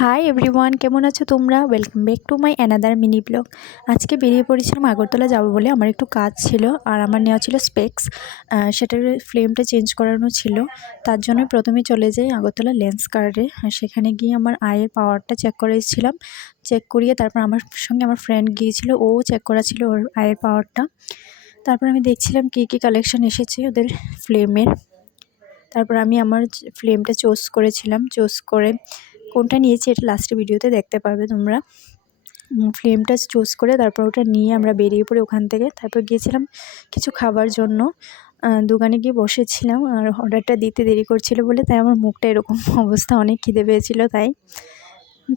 Hi everyone, কেমন আছো তোমরা? Welcome back to my another mini blog. আজকে বেরিয়ে পড়েছিলাম আগরতলা যাবো বলে। আমার একটু কাজ ছিল আর আমার নেওয়া ছিল স্পেক্স, সেটার ফ্রেমটা চেঞ্জ করানো ছিল। তার জন্য প্রথমে চলে যাই আগরতলা লেন্স কার্ডে। সেখানে গিয়ে আমার আয়ের পাওয়ারটা চেক করে এসেছিলাম। চেক করিয়ে তারপর আমার সঙ্গে আমার ফ্রেন্ড গিয়েছিল, ও চেক করা ছিল ওর আয়ের পাওয়ারটা। তারপর আমি দেখছিলাম কী কী কালেকশান এসেছে ওদের ফ্লেমের। তারপর আমি আমার ফ্লেমটা চুজ করেছিলাম, চুজ করে কোনটা নিয়েছি এটা লাস্টে ভিডিওতে দেখতে পারবে তোমরা। ফ্লেমটা চুজ করে তারপর ওটা নিয়ে আমরা বেরিয়ে পড়ি ওখান থেকে। তারপর গিয়েছিলাম কিছু খাবার জন্য, দোকানে গিয়ে বসেছিলাম। আর অর্ডারটা দিতে দেরি করছিল বলে তাই আমার মুখটা এরকম অবস্থা, অনেক খিদে পেয়েছিল তাই।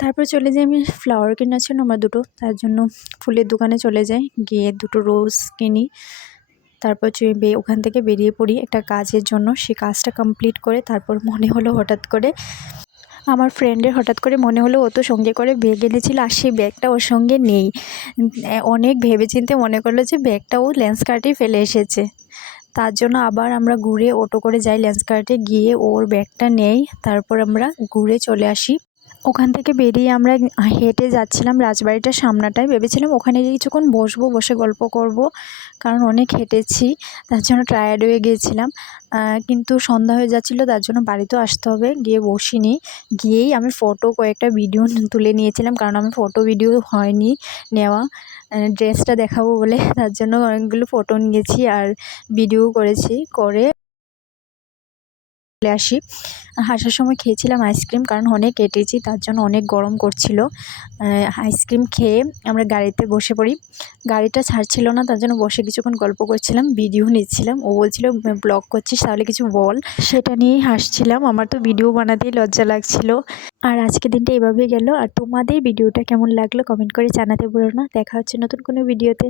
তারপর চলে যাই, আমি ফ্লাওয়ার কেনার ছিল আমার দুটো, তার জন্য ফুলের দোকানে চলে যাই, গিয়ে দুটো রোজ কিনি। তারপর ওখান থেকে বেরিয়ে পড়ি একটা কাজের জন্য। সেই কাজটা কমপ্লিট করে তারপর মনে হলো আমার ফ্রেন্ডের হঠাৎ করে মনে হলো ও তো সঙ্গে করে ব্যাগ এনেছিল আর সেই ব্যাগটা ওর সঙ্গে নেই। অনেক ভেবেচিন্তে মনে করলো যে ব্যাগটা ও লেন্স কার্টেই ফেলে এসেছে। তার জন্য আবার আমরা ঘুরে অটো করে যাই লেন্স কার্টে, গিয়ে ওর ব্যাগটা নেই। তারপর আমরা ঘুরে চলে আসি। ওখান থেকে বেরিয়ে আমরা হেঁটে যাচ্ছিলাম রাজবাড়িটার সামনাটায়। ভেবেছিলাম ওখানে গিয়ে কিছুক্ষণ বসবো, বসে গল্প করব, কারণ অনেক হেঁটেছি, তার জন্য টায়ার্ড হয়ে গিয়েছিলাম। কিন্তু সন্ধ্যা হয়ে যাচ্ছিলো, তার জন্য বাড়িতেও আসতে হবে। গিয়ে বসিনি, গিয়েই আমি কয়েকটা ভিডিও তুলে নিয়েছিলাম, কারণ আমি ফটো ভিডিও হয়নি নেওয়া। ড্রেসটা দেখাবো বলে তার জন্য অনেকগুলো ফটো নিয়েছি আর ভিডিও করেছি। করে চলে আসি। আসার সময় খেয়েছিলাম আইসক্রিম, কারণ অনেক কেটেছি, তার জন্য অনেক গরম করছিল। আইসক্রিম খেয়ে আমরা গাড়িতে বসে পড়ি। গাড়িটা ছাড়ছিল না, তার জন্য বসে কিছুক্ষণ গল্প করছিলাম, ভিডিও নিচ্ছিলাম। ও বলছিল ব্লগ করছিস তাহলে কিছু বল, সেটা নিয়েই হাসছিলাম। আমার তো ভিডিও বানাতেই লজ্জা লাগছিল। আর আজকের দিনটা এভাবেই গেল। আর তোমাদের ভিডিওটা কেমন লাগলো কমেন্ট করে জানাতে ভুলো না। দেখা হচ্ছে নতুন কোনো ভিডিওতে।